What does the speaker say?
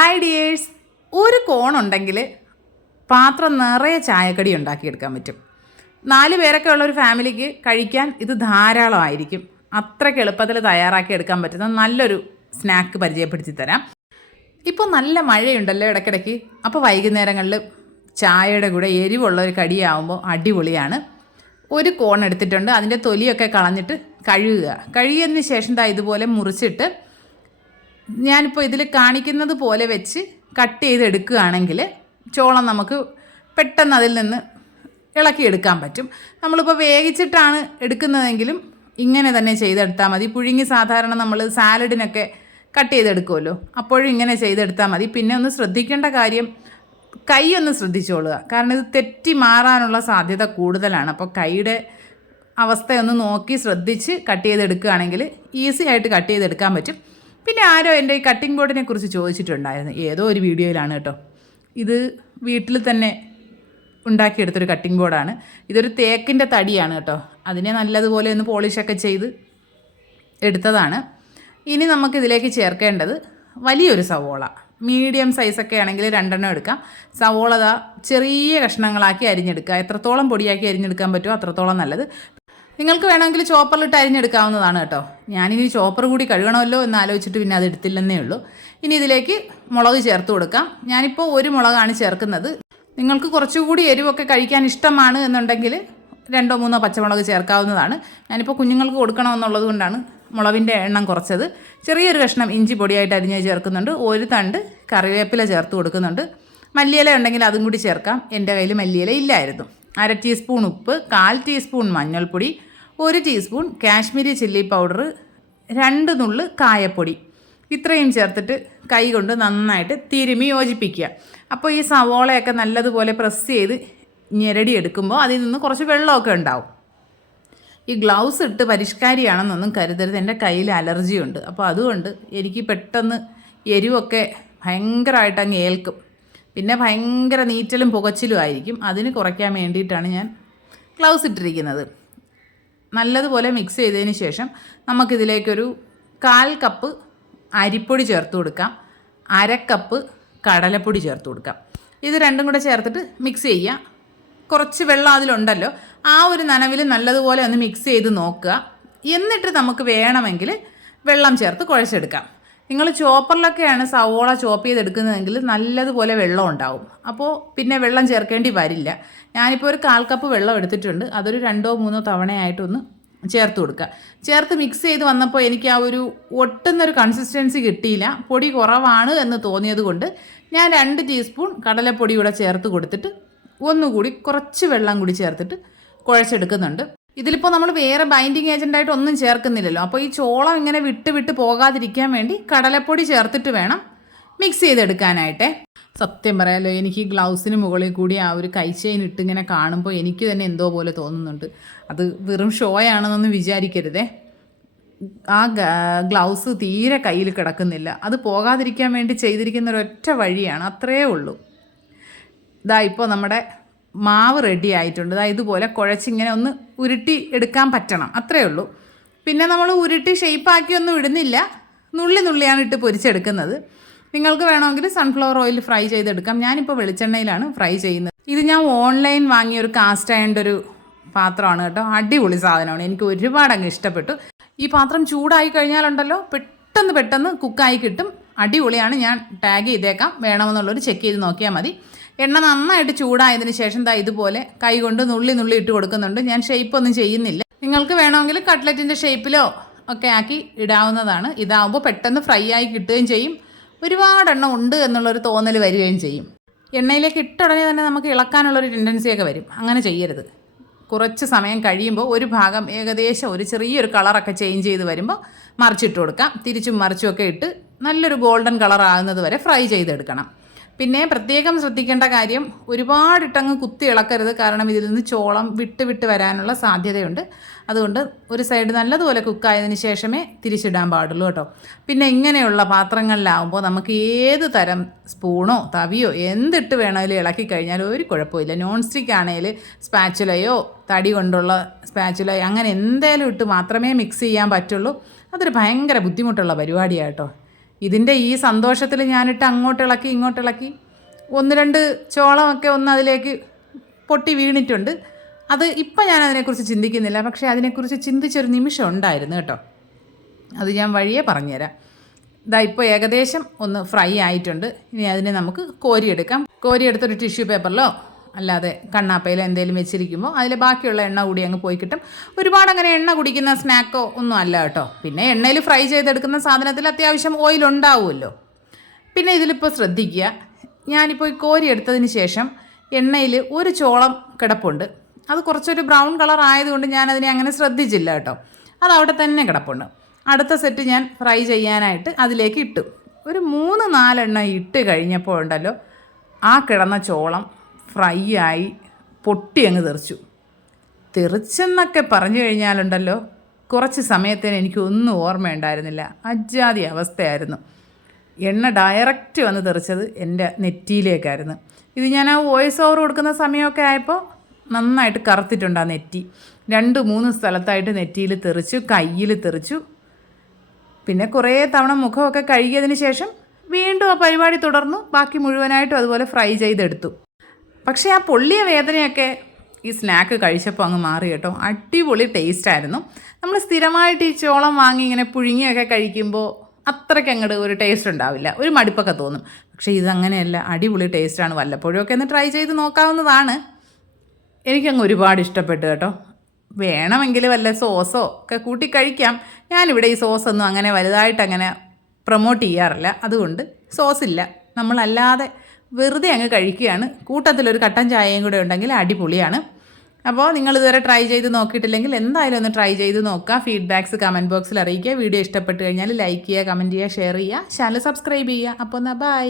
Hi dears, ഒരു കോണുണ്ടെങ്കിൽ പാത്രം നിറയെ ചായക്കടി ഉണ്ടാക്കിയെടുക്കാൻ പറ്റും. 4 പേരൊക്കെ ഉള്ളൊരു ഫാമിലിക്ക് കഴിക്കാൻ ഇത് ധാരാളമായിരിക്കും. അത്രയ്ക്ക് എളുപ്പത്തിൽ തയ്യാറാക്കി എടുക്കാൻ പറ്റുന്ന നല്ലൊരു സ്നാക്ക് പരിചയപ്പെടുത്തി തരാം. ഇപ്പോൾ നല്ല മഴയുണ്ടല്ലോ ഇടയ്ക്കിടയ്ക്ക്, അപ്പോൾ വൈകുന്നേരങ്ങളിൽ ചായയുടെ കൂടെ എരിവുള്ളൊരു കടിയാവുമ്പോൾ അടിപൊളിയാണ്. ഒരു കോൺ എടുത്തിട്ടുണ്ട്, അതിൻ്റെ തൊലിയൊക്കെ കളഞ്ഞിട്ട് കഴുകിയതിന് ശേഷം ഇതുപോലെ മുറിച്ചിട്ട് ഞാനിപ്പോൾ ഇതിൽ കാണിക്കുന്നത് പോലെ വെച്ച് കട്ട് ചെയ്തെടുക്കുകയാണെങ്കിൽ ചോളം നമുക്ക് പെട്ടെന്ന് അതിൽ നിന്ന് ഇളക്കിയെടുക്കാൻ പറ്റും. നമ്മളിപ്പോൾ വേവിച്ചിട്ടാണ് എടുക്കുന്നതെങ്കിലും ഇങ്ങനെ തന്നെ ചെയ്തെടുത്താൽ മതി. പുഴുങ്ങി സാധാരണ നമ്മൾ സാലഡിനൊക്കെ കട്ട് ചെയ്തെടുക്കുമല്ലോ, അപ്പോഴും ഇങ്ങനെ ചെയ്തെടുത്താൽ മതി. പിന്നെ ഒന്ന് ശ്രദ്ധിക്കേണ്ട കാര്യം, കൈ ഒന്ന് ശ്രദ്ധിച്ചോളുക, കാരണം ഇത് തെറ്റി മാറാനുള്ള സാധ്യത കൂടുതലാണ്. അപ്പോൾ കൈയുടെ അവസ്ഥയൊന്ന് നോക്കി ശ്രദ്ധിച്ച് കട്ട് ചെയ്തെടുക്കുകയാണെങ്കിൽ ഈസി ആയിട്ട് കട്ട് ചെയ്തെടുക്കാൻ പറ്റും. പിന്നെ ആരോ എൻ്റെ ഈ കട്ടിംഗ് ബോർഡിനെ കുറിച്ച് ചോദിച്ചിട്ടുണ്ടായിരുന്നു, ഏതോ ഒരു വീഡിയോയിലാണ് കേട്ടോ. ഇത് വീട്ടിൽ തന്നെ ഉണ്ടാക്കിയെടുത്തൊരു കട്ടിംഗ് ബോർഡാണ്. ഇതൊരു തേക്കിൻ്റെ തടിയാണ് കേട്ടോ. അതിനെ നല്ലതുപോലെ ഒന്ന് പോളിഷൊക്കെ ചെയ്ത് എടുത്തതാണ്. ഇനി നമുക്കിതിലേക്ക് ചേർക്കേണ്ടത് വലിയൊരു സവോള, മീഡിയം സൈസൊക്കെ ആണെങ്കിൽ 2 എണ്ണം എടുക്കാം. സവോള ചെറിയ കഷ്ണങ്ങളാക്കി അരിഞ്ഞെടുക്കുക. എത്രത്തോളം പൊടിയാക്കി അരിഞ്ഞെടുക്കാൻ പറ്റുമോ അത്രത്തോളം നല്ലത്. നിങ്ങൾക്ക് വേണമെങ്കിൽ ചോപ്പറിലിട്ട് അരിഞ്ഞെടുക്കാവുന്നതാണ് കേട്ടോ. ഞാനിനി ചോപ്പർ കൂടി കഴുകണമല്ലോ എന്ന് ആലോചിച്ചിട്ട് പിന്നെ അത് എടുത്തില്ലെന്നേ ഉള്ളൂ. ഇനി ഇതിലേക്ക് മുളക് ചേർത്ത് കൊടുക്കാം. ഞാനിപ്പോൾ 1 മുളകാണ് ചേർക്കുന്നത്. നിങ്ങൾക്ക് കുറച്ചുകൂടി എരിവൊക്കെ കഴിക്കാൻ ഇഷ്ടമാണ് എന്നുണ്ടെങ്കിൽ 2 3 പച്ചമുളക് ചേർക്കാവുന്നതാണ്. ഞാനിപ്പോൾ കുഞ്ഞുങ്ങൾക്ക് കൊടുക്കണമെന്നുള്ളത് കൊണ്ടാണ് മുളകിൻ്റെ എണ്ണം കുറച്ചത്. ചെറിയൊരു കഷ്ണം ഇഞ്ചി പൊടിയായിട്ട് അരിഞ്ഞ് ചേർക്കുന്നുണ്ട്. 1 തണ്ട് കറിവേപ്പില ചേർത്ത് കൊടുക്കുന്നുണ്ട്. മല്ലിയില ഉണ്ടെങ്കിൽ അതും കൂടി ചേർക്കാം. എൻ്റെ കയ്യിൽ മല്ലിയില ഇല്ലായിരുന്നു. 1/2 ടീസ്പൂൺ ഉപ്പ്, 1/4 ടീസ്പൂൺ മഞ്ഞൾപ്പൊടി, 1 ടീസ്പൂൺ കാശ്മീരി ചില്ലി പൗഡർ, 2 നുള്ള് കായപ്പൊടി, ഇത്രയും ചേർത്തിട്ട് കൈ കൊണ്ട് നന്നായിട്ട് തിരുമി യോജിപ്പിക്കുക. അപ്പോൾ ഈ സവോളയൊക്കെ നല്ലതുപോലെ പ്രസ് ചെയ്ത് ഞെരടി എടുക്കുമ്പോൾ അതിൽ നിന്ന് കുറച്ച് വെള്ളമൊക്കെ ഉണ്ടാവും. ഈ ഗ്ലൗസ് ഇട്ട് പരിഷ്കാരിയാണെന്നൊന്നും കരുതരുത്, എൻ്റെ കയ്യിൽ അലർജിയുണ്ട്. അപ്പോൾ അതുകൊണ്ട് എനിക്ക് പെട്ടെന്ന് എരിവൊക്കെ ഭയങ്കരമായിട്ട് അങ്ങ് ഏൽക്കും. പിന്നെ ഭയങ്കര നീറ്റലും പുകച്ചിലും ആയിരിക്കും. അതിന് കുറയ്ക്കാൻ വേണ്ടിയിട്ടാണ് ഞാൻ ഗ്ലൗസ് ഇട്ടിരിക്കുന്നത്. നല്ലതുപോലെ മിക്സ് ചെയ്തതിന് ശേഷം നമുക്കിതിലേക്കൊരു 1/4 കപ്പ് അരിപ്പൊടി ചേർത്ത് കൊടുക്കാം, 1/2 കപ്പ് കടലപ്പൊടി ചേർത്ത് കൊടുക്കാം. ഇത് രണ്ടും കൂടെ ചേർത്തിട്ട് മിക്സ് ചെയ്യുക. കുറച്ച് വെള്ളം അതിലുണ്ടല്ലോ, ആ ഒരു നനവിൽ നല്ലതുപോലെ ഒന്ന് മിക്സ് ചെയ്ത് നോക്കുക. എന്നിട്ട് നമുക്ക് വേണമെങ്കിൽ വെള്ളം ചേർത്ത് കുഴച്ചെടുക്കാം. നിങ്ങൾ ചോപ്പറിലൊക്കെയാണ് സവോള ചോപ്പ് ചെയ്തെടുക്കുന്നതെങ്കിൽ നല്ലതുപോലെ വെള്ളം ഉണ്ടാവും. അപ്പോൾ പിന്നെ വെള്ളം ചേർക്കേണ്ടി വരില്ല. ഞാനിപ്പോൾ ഒരു 1/4 കപ്പ് വെള്ളം എടുത്തിട്ടുണ്ട്. അതൊരു 2 3 തവണയായിട്ടൊന്ന് ചേർത്ത് കൊടുക്കുക. ചേർത്ത് മിക്സ് ചെയ്ത് വന്നപ്പോൾ എനിക്ക് ആ ഒരു ഒട്ടുന്നൊരു കൺസിസ്റ്റൻസി കിട്ടിയില്ല. പൊടി കുറവാണ് എന്ന് തോന്നിയത് കൊണ്ട് ഞാൻ 2 ടീസ്പൂൺ കടലപ്പൊടി കൂടെ ചേർത്ത് കൊടുത്തിട്ട് ഒന്നുകൂടി കുറച്ച് വെള്ളം കൂടി ചേർത്തിട്ട് കുഴച്ചെടുക്കുന്നുണ്ട്. ഇതിലിപ്പോൾ നമ്മൾ വേറെ ബൈൻഡിങ് ഏജൻറ്റായിട്ട് ഒന്നും ചേർക്കുന്നില്ലല്ലോ. അപ്പോൾ ഈ ചോളം ഇങ്ങനെ വിട്ട് പോകാതിരിക്കാൻ വേണ്ടി കടലപ്പൊടി ചേർത്തിട്ട് വേണം മിക്സ് ചെയ്തെടുക്കാനായിട്ടേ. സത്യം പറയാമല്ലോ, എനിക്ക് ഈ ഗ്ലൗസിന് മുകളിൽ കൂടി ആ ഒരു കൈ ചെയിൻ ഇട്ടിങ്ങനെ കാണുമ്പോൾ എനിക്ക് തന്നെ എന്തോ പോലെ തോന്നുന്നുണ്ട്. അത് വെറും ഷോ ആണെന്നൊന്നും വിചാരിക്കരുതേ. ആ ഗ്ലൗസ് തീരെ കയ്യിൽ കിടക്കുന്നില്ല. അത് പോകാതിരിക്കാൻ വേണ്ടി ചെയ്തിരിക്കുന്ന ഒരൊറ്റ വഴിയാണ്, അത്രയേ ഉള്ളൂ. ഇപ്പോൾ നമ്മുടെ മാവ് റെഡി ആയിട്ടുണ്ട്. ഇതുപോലെ കുഴച്ചിങ്ങനെ ഒന്ന് ഉരുട്ടി എടുക്കാൻ പറ്റണം, അത്രയേ ഉള്ളൂ. പിന്നെ നമ്മൾ ഉരുട്ടി ഷേപ്പാക്കിയൊന്നും ഇടുന്നില്ല, നുള്ളിയാണ് ഇട്ട് പൊരിച്ചെടുക്കുന്നത്. നിങ്ങൾക്ക് വേണമെങ്കിൽ സൺഫ്ലവർ ഓയിൽ ഫ്രൈ ചെയ്തെടുക്കാം. ഞാനിപ്പോൾ വെളിച്ചെണ്ണയിലാണ് ഫ്രൈ ചെയ്യുന്നത്. ഇത് ഞാൻ ഓൺലൈൻ വാങ്ങിയൊരു കാസ്റ്റ് അയണിൻ്റെ ഒരു പാത്രമാണ് കേട്ടോ. അടിപൊളി സാധനമാണ്, എനിക്ക് ഒരുപാട് അങ്ങ് ഇഷ്ടപ്പെട്ടു. ഈ പാത്രം ചൂടായി കഴിഞ്ഞാലുണ്ടല്ലോ പെട്ടെന്ന് കുക്കായി കിട്ടും. അടിപൊളിയാണ്. ഞാൻ ടാഗ് ചെയ്തേക്കാം, വേണമെന്നുള്ളൊരു ചെക്ക് ചെയ്ത് നോക്കിയാൽ മതി. എണ്ണ നന്നായിട്ട് ചൂടായതിന് ശേഷം ഇതുപോലെ കൈ കൊണ്ട് നുള്ളി ഇട്ട് കൊടുക്കുന്നുണ്ട്. ഞാൻ ഷേപ്പൊന്നും ചെയ്യുന്നില്ല. നിങ്ങൾക്ക് വേണമെങ്കിൽ കട്ട്ലറ്റിൻ്റെ ഷേപ്പിലോ ഒക്കെ ആക്കി ഇടാവുന്നതാണ്. ഇതാവുമ്പോൾ പെട്ടെന്ന് ഫ്രൈ ആയി കിട്ടുകയും ചെയ്യും. ഒരുപാട് എണ്ണ ഉണ്ട് എന്നുള്ളൊരു തോന്നൽ വരികയും ചെയ്യും. എണ്ണയിലേക്ക് ഇട്ട ഉടനെ തന്നെ നമുക്ക് ഇളക്കാനുള്ളൊരു ടെൻഡൻസിയൊക്കെ വരും. അങ്ങനെ ചെയ്യരുത്. കുറച്ച് സമയം കഴിയുമ്പോൾ ഒരു ഭാഗം ഏകദേശം ഒരു ചെറിയൊരു കളറൊക്കെ ചേഞ്ച് ചെയ്ത് വരുമ്പോൾ മറിച്ചിട്ട് കൊടുക്കാം. തിരിച്ചും മറിച്ചുമൊക്കെ ഇട്ട് നല്ലൊരു ഗോൾഡൻ കളർ ആകുന്നത് വരെ ഫ്രൈ ചെയ്തെടുക്കണം. പിന്നെ പ്രത്യേകം ശ്രദ്ധിക്കേണ്ട കാര്യം, ഒരുപാടിട്ടങ്ങ് കുത്തി ഇളക്കരുത്. കാരണം ഇതിൽ നിന്ന് ചോളം വിട്ട് വരാനുള്ള സാധ്യതയുണ്ട്. അതുകൊണ്ട് ഒരു സൈഡ് നല്ലതുപോലെ കുക്കായതിന് ശേഷമേ തിരിച്ചിടാൻ പാടുള്ളൂ കേട്ടോ. പിന്നെ ഇങ്ങനെയുള്ള പാത്രങ്ങളിലാവുമ്പോൾ നമുക്ക് ഏത് തരം സ്പൂണോ തവിയോ എന്തിട്ട് വേണമെങ്കിലും ഇളക്കി കഴിഞ്ഞാൽ ഒരു കുഴപ്പമില്ല. നോൺ സ്റ്റിക്ക് ആണെങ്കിൽ സ്പാച്ചുലയോ തടി കൊണ്ടുള്ള സ്പാച്ചുലയോ അങ്ങനെ എന്തേലും ഇട്ട് മാത്രമേ മിക്സ് ചെയ്യാൻ പറ്റുള്ളൂ. അതൊരു ഭയങ്കര ബുദ്ധിമുട്ടുള്ള പരിപാടിയാണ് കേട്ടോ. ഇതിൻ്റെ ഈ സന്തോഷത്തിൽ ഞാനിട്ട് അങ്ങോട്ട് ഇളക്കി ഇങ്ങോട്ട് ഇളക്കി 1-2 ചോളമൊക്കെ ഒന്ന് അതിലേക്ക് പൊട്ടി വീണിട്ടുണ്ട്. അത് ഇപ്പം ഞാൻ അതിനെക്കുറിച്ച് ചിന്തിക്കുന്നില്ല, പക്ഷേ അതിനെക്കുറിച്ച് ചിന്തിച്ചൊരു നിമിഷം ഉണ്ടായിരുന്നു കേട്ടോ. അത് ഞാൻ വഴിയേ പറഞ്ഞുതരാം. ഇതാ ഇപ്പോൾ ഏകദേശം ഒന്ന് ഫ്രൈ ആയിട്ടുണ്ട്. ഇനി അതിനെ നമുക്ക് കോരിയെടുക്കാം. കോരിയെടുത്തൊരു ടിഷ്യൂ പേപ്പറിലോ അല്ലാതെ കണ്ണാപ്പയിലോ എന്തെങ്കിലും വെച്ചിരിക്കുമ്പോൾ അതിൽ ബാക്കിയുള്ള എണ്ണ കൂടി അങ്ങ് പോയി കിട്ടും. ഒരുപാട് അങ്ങനെ എണ്ണ കുടിക്കുന്ന സ്നാക്കോ ഒന്നും അല്ല കേട്ടോ. പിന്നെ എണ്ണയിൽ ഫ്രൈ ചെയ്തെടുക്കുന്ന സാധനത്തിൽ അത്യാവശ്യം ഓയിൽ ഉണ്ടാവുമല്ലോ. പിന്നെ ഇതിലിപ്പോൾ ശ്രദ്ധിക്കുക, ഞാനിപ്പോൾ ഈ കോരിയെടുത്തതിന് ശേഷം എണ്ണയിൽ ഒരു ചോളം കിടപ്പുണ്ട്. അത് കുറച്ചൊരു ബ്രൗൺ കളർ ആയതുകൊണ്ട് ഞാനതിനെ അങ്ങനെ ശ്രദ്ധിച്ചില്ല കേട്ടോ. അത് അവിടെ തന്നെ കിടപ്പുണ്ട്. അടുത്ത സെറ്റ് ഞാൻ ഫ്രൈ ചെയ്യാനായിട്ട് അതിലേക്ക് ഇട്ടു. ഒരു 3-4 എണ്ണ ഇട്ട് കഴിഞ്ഞപ്പോൾ ഉണ്ടല്ലോ, ആ കിടന്ന ചോളം ഫ്രൈ ആയി പൊട്ടി അങ്ങ് തെറിച്ചു. തെറിച്ചെന്നൊക്കെ പറഞ്ഞു കഴിഞ്ഞാലുണ്ടല്ലോ, കുറച്ച് സമയത്തിന് എനിക്കൊന്നും ഓർമ്മയുണ്ടായിരുന്നില്ല. അജാതി അവസ്ഥയായിരുന്നു. എണ്ണ ഡയറക്റ്റ് വന്ന് തെറിച്ചത് എൻ്റെ നെറ്റിയിലേക്കായിരുന്നു. ഇത് ഞാൻ ആ വോയിസ് ഓവർ കൊടുക്കുന്ന സമയമൊക്കെ ആയപ്പോൾ നന്നായിട്ട് കറുത്തിട്ടുണ്ട് ആ നെറ്റി. 2-3 സ്ഥലത്തായിട്ട് നെറ്റിയിൽ തെറിച്ചു, കയ്യിൽ തെറിച്ചു. പിന്നെ കുറേ തവണ മുഖമൊക്കെ കഴുകിയതിന് ശേഷം വീണ്ടും ആ പരിപാടി തുടർന്നു. ബാക്കി മുഴുവനായിട്ടും അതുപോലെ ഫ്രൈ ചെയ്തെടുത്തു. പക്ഷേ ആ പൊള്ളിയ വേദനയൊക്കെ ഈ സ്നാക്ക് കഴിച്ചപ്പോൾ അങ്ങ് മാറി കേട്ടോ. അടിപൊളി ടേസ്റ്റായിരുന്നു. നമ്മൾ സ്ഥിരമായിട്ട് ഈ ചോളം വാങ്ങി ഇങ്ങനെ പുഴുങ്ങിയൊക്കെ കഴിക്കുമ്പോൾ അത്രയ്ക്ക് അങ്ങോട്ട് ഒരു ടേസ്റ്റ് ഉണ്ടാവില്ല, ഒരു മടുപ്പൊക്കെ തോന്നും. പക്ഷേ ഇതങ്ങനെയല്ല, അടിപൊളി ടേസ്റ്റാണ്. വല്ലപ്പോഴുമൊക്കെ ഒന്ന് ട്രൈ ചെയ്ത് നോക്കാവുന്നതാണ്. എനിക്കങ്ങ് ഒരുപാട് ഇഷ്ടപ്പെട്ടു കേട്ടോ. വേണമെങ്കിൽ വല്ല സോസോ ഒക്കെ കൂട്ടി കഴിക്കാം. ഞാനിവിടെ ഈ സോസൊന്നും അങ്ങനെ വലുതായിട്ട് അങ്ങനെ പ്രൊമോട്ട് ചെയ്യാറില്ല, അതുകൊണ്ട് സോസില്ല. നമ്മളല്ലാതെ വെറുതെ അങ്ങ് കഴിക്കുകയാണ്. കൂട്ടത്തിലൊരു കട്ടൻ ചായയും കൂടെ ഉണ്ടെങ്കിൽ അടിപൊളിയാണ്. അപ്പോൾ നിങ്ങളിതുവരെ ട്രൈ ചെയ്ത് നോക്കിയിട്ടില്ലെങ്കിൽ എന്തായാലും ഒന്ന് ട്രൈ ചെയ്ത് നോക്കുക. ഫീഡ്ബാക്ക്സ് കമൻറ്റ് ബോക്സിൽ അറിയിക്കുക. വീഡിയോ ഇഷ്ടപ്പെട്ട് കഴിഞ്ഞാൽ ലൈക്ക് ചെയ്യുക, കമൻറ്റ് ചെയ്യുക, ഷെയർ ചെയ്യുക, ചാനൽ സബ്സ്ക്രൈബ് ചെയ്യുക. അപ്പോൾ എന്നാൽ ബൈ.